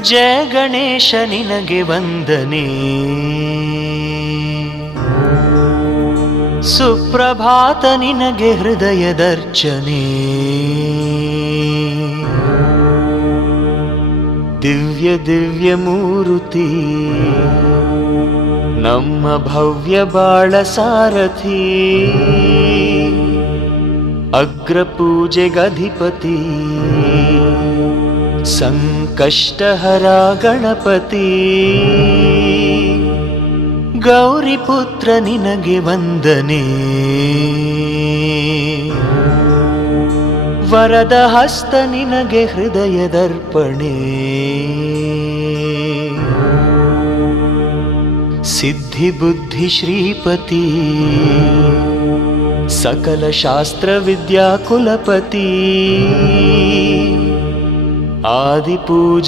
ಜಯ ಗಣೇಶ ನಿನಗೆ ವಂದನೆ, ಸುಪ್ರಭಾತ ನಿನಗೆ ಹೃದಯದರ್ಚನೆ. ದಿವ್ಯ ದಿವ್ಯ ಮೂರುತಿ ನಮ್ಮ ಭವ್ಯ ಬಾಳ ಸಾರಥಿ, ಅಗ್ರಪೂಜೆಗಧಿಪತಿ ಸಂಕಷ್ಟಹರ ಗಣಪತಿ. ಗೌರಿಪುತ್ರ ನಿನಗೆ ವಂದನೆ, ವರದ ಹಸ್ತ ನಿನಗೆ ಹೃದಯದರ್ಪಣೆ. ಸಿದ್ಧಿ ಬುದ್ಧಿ ಶ್ರೀಪತಿ ಸಕಲ ಶಾಸ್ತ್ರ ವಿದ್ಯಾ ಕುಲಪತಿ. ಆದಿ ಪೂಜೆ